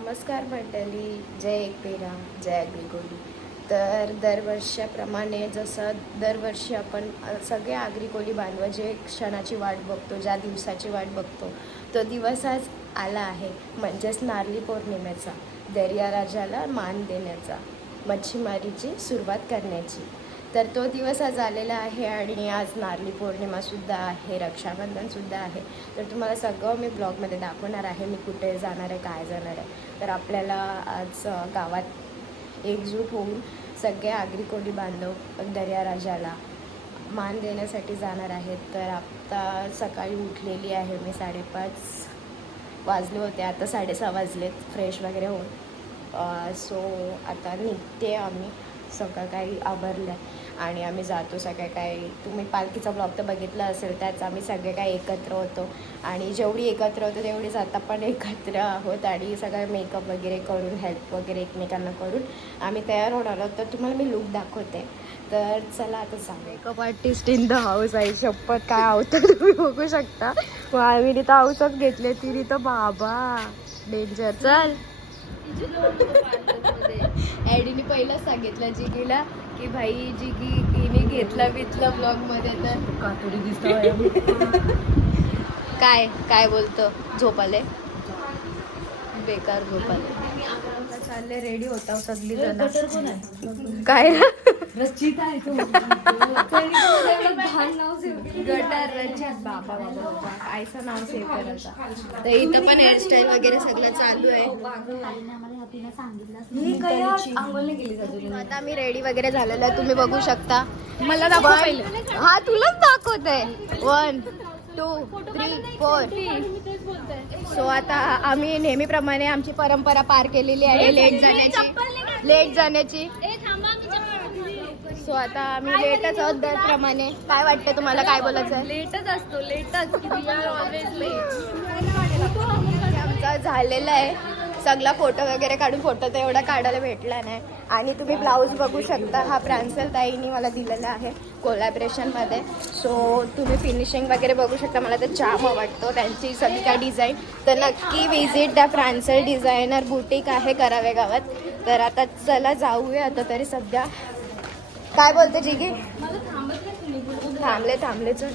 नमस्कार मंडळी, जय एकपेरा, जय अग्रिकोली. तर दरवर्षाप्रमाणे जसं दरवर्षी आपण सगळे आग्रिकोली बांधव जे क्षणाची वाट बघतो, ज्या दिवसाची वाट बघतो, तो दिवस आज आला आहे. म्हणजेच नारळी पौर्णिमेचा, दर्याराजाला मान देण्याचा, मच्छीमारीची सुरुवात करण्याची. तर तो दिवस आज आलेला आहे आणि आज नारळी पौर्णिमासुद्धा आहे, रक्षाबंधनसुद्धा आहे. तर तुम्हाला सगळं मी ब्लॉगमध्ये दाखवणार आहे, मी कुठे जाणार आहे, काय जाणार आहे. तर आपल्याला आज गावात एकजूट होऊन सगळे आग्रिकोली बांधव दर्याराजाला मान देण्यासाठी जाणार आहेत. तर आत्ता सकाळी उठलेली आहे मी, 5:30 वाजले होते, आता 6:30 वाजलेत फ्रेश वगैरे होऊन. सो आता निघते आम्ही, सगळं काही आवरलं आणि आम्ही जातो. सगळं काही तुम्ही पालखीचा ब्लॉग तर बघितला असेल, त्याच आम्ही सगळे काही एकत्र होतो आणि जेवढी एकत्र होतो तेवढीच आता पण एकत्र आहोत आणि सगळं मेकअप वगैरे करून, हेल्प वगैरे एकमेकांना करून आम्ही तयार होणार आहोत. तर तुम्हाला मी लुक दाखवते. तर चला आता सांग. Makeup artist in the house आहे, शपथ काय आवतं तुम्ही बघू शकता. आम्ही तिथं हाऊसच घेतले, तिने तर बाबा डेंजर. चल ॲडीने पहिलंच सांगितलं जिगीला की भाई जिगी हिने घेतलं बितलं ब्लॉगमध्ये तर कातोडी दिसतं. काय काय बोलतो, झोपाले बेकार झोपाले. चालले रेडी होता सगळी जण. काय रचिता आहे तो गटार रचित बाबा बाबा बाबा आयचं नाव सेव्ह करायचा. तर इथं पण हेअरस्टाईल वगैरे सगळं चालू आहे. आता मी रेडी वगैरे झालेलं आहे, तुम्ही बघू शकता. मला दाखव पहिले. हा तुलाच दाखवतंय. 1 2 3 4. सो आता आम्ही नेहमीप्रमाणे आमची परंपरा पार केलेली आहे लेट जाण्याची. सो आता आम्ही लेटच आहोत दरप्रमाणे. काय वाटतं तुम्हाला, काय बोलायचं आहे? लेटच असतो, लेटच. आमचा झालेला आहे सगळा फोटो वगैरे काढून. फोटो तर एवढा काढायला भेटला नाही. आणि तुम्ही ब्लाऊज बघू शकता, हा प्रांसल ताईंनी मला दिलेला आहे कोलॅबरेशनमध्ये. सो तुम्ही फिनिशिंग वगैरे बघू शकता. मला तर जाम आवडतो त्यांची सगळी काय डिझाईन. तर नक्की विजिट द प्रांसल डिझायनर बुटीक आहे करावे गावात. तर आता चला जाऊया. आता तरी सध्या काय बोलते जिगी? थांबले चल.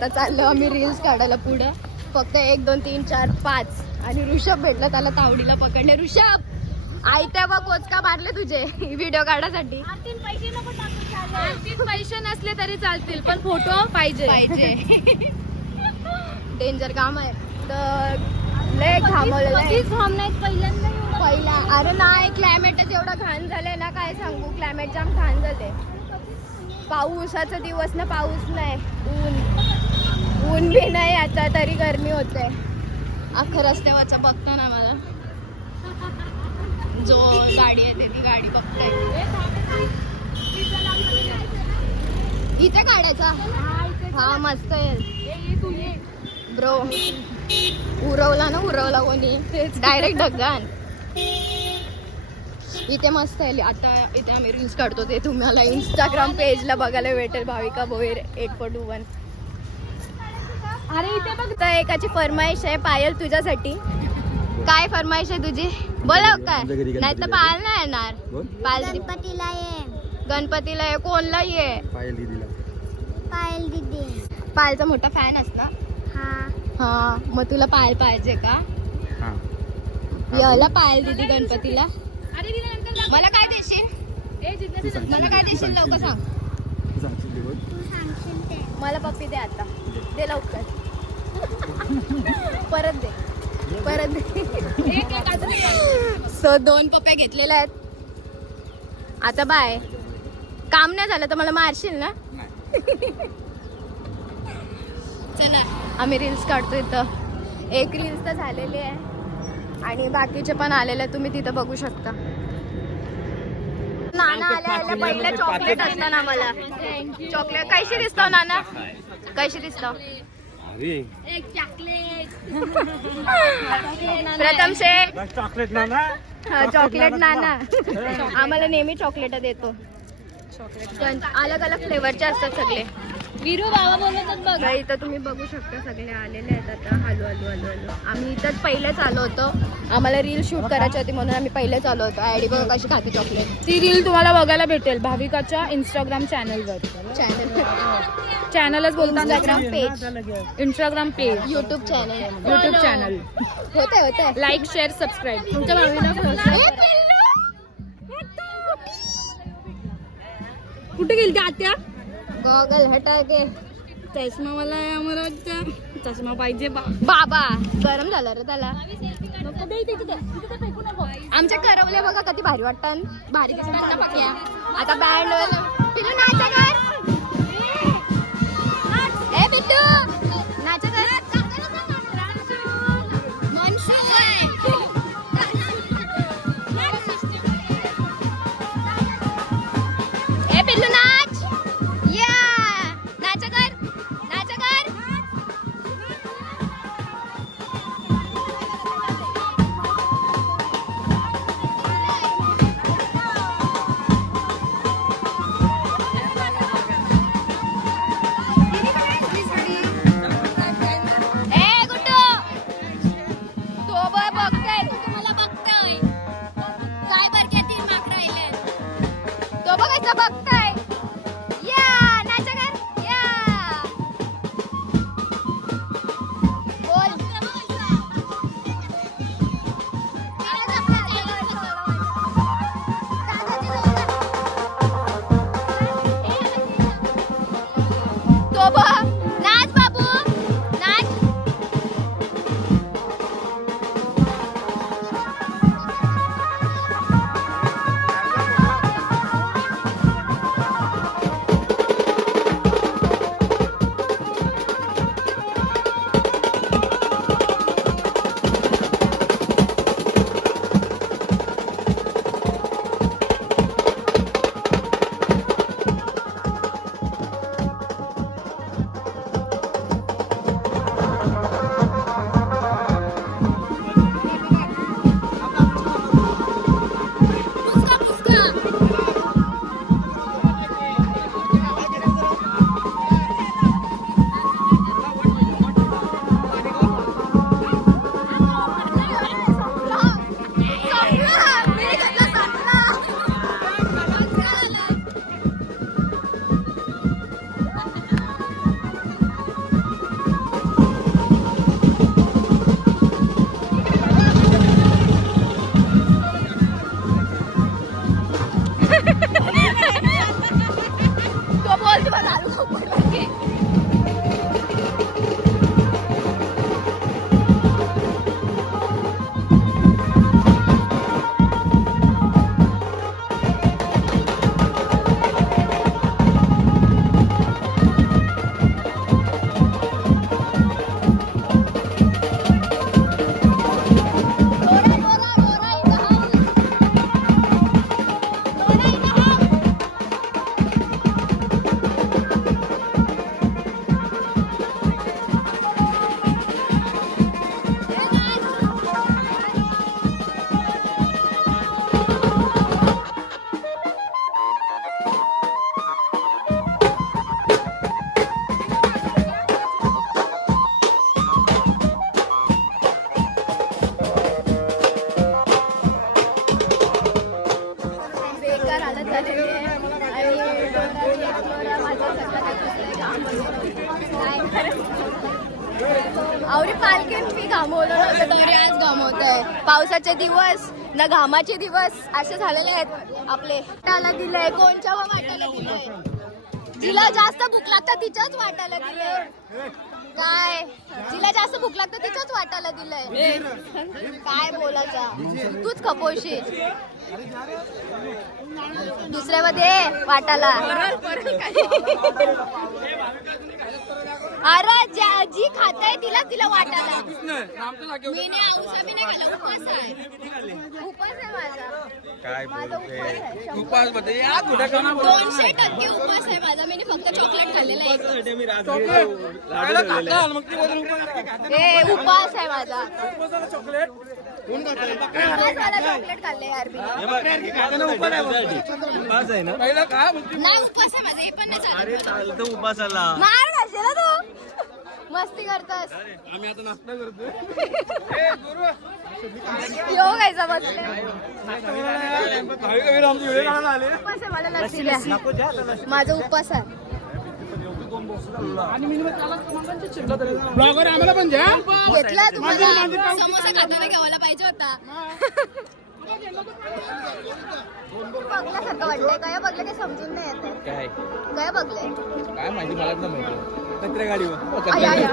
आता चाललो आम्ही रील्स काढायला पुढं. फक्त 1 2 3 4 5 आणि ऋषभ भेटला, त्याला तावडीला पकडले. ऋषभ आई तेव्हा कोचका मारले तुझे व्हिडिओ काढायसाठी. पैसे नसले तरी चालतील पण फोटो पाहिजे. डेंजर काम आहे. तर लय थांबवलेलं पहिला. अरे नाही, क्लायमेटच एवढं घाण झालंय ना, काय सांगू. क्लायमेट जाम घाण झाले. पावसाचा दिवस ना, पाऊस नाही, ऊन बी नाही आता, तरी गरमी होते. अख्खं रस्त्यावरचा बघतो ना मला, जो गाडी येते ती गाडी बघताय. इथे काढायचा. हा मस्त आहे ब्रो. उरवला कोणी डायरेक्ट ढगान. इथे मस्त आहे. आता इथे आम्ही रील्स काढतो, ते तुम्हाला इंस्टाग्राम पेजला बघायला भेटेल. भाविका भोईर 8421. अरे इथे बघ, तर एकाची फरमाईश आहे पायल तुझ्यासाठी. काय फरमाईश आहे तुझी? बोलाव काय? नाही तर पायल नाही येणार. पायल गणपतीला ये. गणपतीला ये. कोणला ये? पायल दीदी. पायलचा मोठा फॅन असतो ना. हा मग तुला पायल पाहिजे का? याला पायल दीदी गणपतीला. मला काय देशील? मला काय देशील लवकर सांग. मला पप्पी दे आता. दे लवकर. परत दे. सो 2 पप्प्या घेतलेल्या आहेत. आता बाय. काम नाही झालं तर मला मारशील ना. चला आम्ही रील्स काढतो इथं. एक रील्स तर झालेली आहे आणि बाकीचे पण आलेले आहे, तुम्ही तिथं बघू शकता. नाना आल्या पहिलं चॉकलेट असतं ना मला. चॉकलेट कैशी दिसतो नाना? कैशी दिसतो? एक चॉकलेट. प्रथम शेठ चॉकलेट नाना. चॉकलेट नाना आम्हाला नेहमी चॉकलेट देतो. अलग अलग फ्लेवरचे असतात सगळे. विरू बाबा बोलतात बघ. इथं तुम्ही बघू शकता सगळे आलेले आहेत आता. हलू. आम्ही इथंच पहिलेच आलो होतो. आम्हाला रील शूट करायची होती म्हणून आम्ही पहिलेच आलो होतो. आयडी बघा कशी खाते चॉकलेट. ती रील तुम्हाला बघायला भेटेल भाविकाच्या इंस्टाग्राम चॅनलवर. चॅनलच बोलतात. Instagram page, Instagram page, YouTube channel होते. Like share subscribe. तुमच्या भावीला कुठे गेली ती आत्या? गॉगल हटा के. चष्मा मला आम्हाला चष्मा पाहिजे बाबा गरम झालं रे त्याला. आमच्या करवल्या बघा कधी भारी वाटतात. भारी दिसतात ना पक्या. आता बँड पिलू नाचा कर. ए पिल्लू नाचा कर. ए पिल्लू नाच. या नाचा कर. बघताय. या नाचा कर. या बोल. तो बघ नाच बाबू नाच. घामवलं नव्हतं तरी आज घामवत आहे. पावसाचे दिवस ना घामाचे दिवस असे झालेले आहेत आपले. वाटायला दिलंय कोणच्या वाटायला दिलंय. जिला जास्त भूक लागतं तिच्याच वाटायला दिलंय. काय जिला जास्त भूक लागतं तिच्याच वाटायला दिलंय. काय बोलायचं तूच खपोशील दुसऱ्यामध्ये वाटायला. अरे जी खात आहे तिला वाटायला. मी नाही औसा मी नाही खाल्ला. उपास आहे. उपास आहे माझा. माझा उपास आहे. 200% उपास आहे माझा. मी फक्त चॉकलेट खाल्लेलं आहे. उपास आहे माझा. उपासवाला चॉकलेट खाल्ले यार मी. नाही उपास आहे माझा. हे पण नाही चालत. उपासाला मार घालशील ना तू. मस्ती करतोस. आम्ही आता नाश्ता करतो. यो गायचा बसले. उपास आहे मला नसती द्या. माझा उपास आहे. ब्लॉगर आम्हाला पण द्या. घेतला तुम्हाला समोसा खाताना घ्यायला पाहिजे होता. बघल्यासारखं वाटलंय. काय बघलं ते समजून नाही येत आहे. काय काय बघलंय काय माहिती मला तर माहिती. कचऱ्या गाडीवर आय, आय, आय.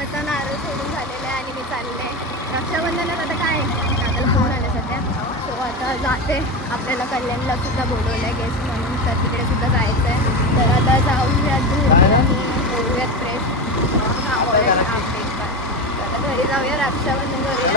आता नारळ सोडून झालेलं आहे आणि मी चालले रक्षाबंधनात. आता काय दादाला फोन आला सध्या, सो आता जाते. आपल्याला कल्याणला सुद्धा बोलवलं आहे गेस्ट म्हणून, तर तिकडे सुद्धा जायचं आहे. तर आता जाऊया दूर होऊयात फ्रेश. आता घरी जाऊया रक्षाबंधन करूया